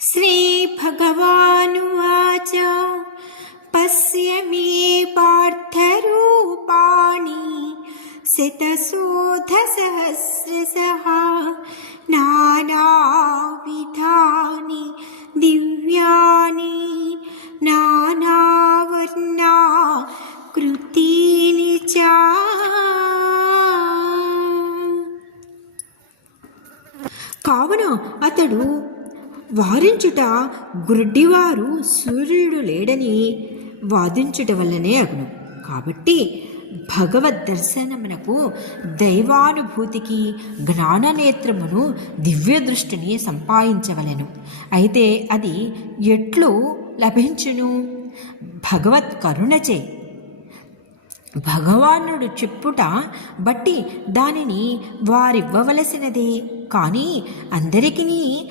श्रीभगवानुवाच पश्य मे पार्थरूपाणि शतशोधसहस्रशः नानाविधानि दिव्यानि नानावर्णाकृतीनि च। కావున అతడు వారించుట గుడ్డివారు సూర్యుడు లేడని వాదించుట వల్లనే అగును. కాబట్టి భగవద్ దర్శనమునకు దైవానుభూతికి జ్ఞాననేత్రమును దివ్య దృష్టిని సంపాదించవలెను. అయితే అది ఎట్లు లభించును? భగవత్ కరుణచే. భగవానుడు చెప్పుట బట్టి దానిని వారివ్వవలసినదే కానీ అందరికీ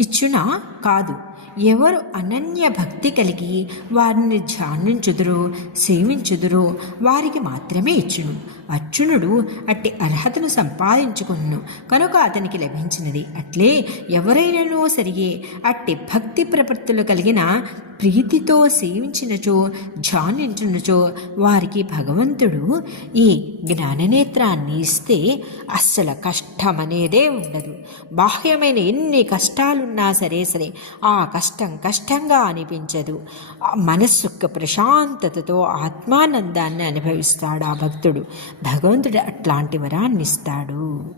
ఇచ్చునా కాదు. ఎవరు అనన్య భక్తి కలిగి వారిని ధ్యానించుదురో సేవించుదురో వారికి మాత్రమే ఇచ్చును. అర్జునుడు అట్టి అర్హతను సంపాదించుకును కనుక అతనికి లభించినది. అట్లే ఎవరైనానో సరియే అట్టి భక్తి ప్రపత్తులు కలిగిన ప్రీతితో సేవించినచో ధ్యానించినచో వారికి భగవంతుడు ఈ జ్ఞాననేత్రాన్ని ఇస్తే అస్సలు కష్టం అనేదే ఉండదు. బాహ్యమైన ఎన్ని కష్టాలున్నా సరే ఆ కష్టంగా అనిపించదు. మనస్సుకు ప్రశాంతతతో ఆత్మానందాన్ని అనుభవిస్తాడు ఆ భక్తుడు. భగవంతుడు అట్లాంటి వరాన్ని ఇస్తాడు.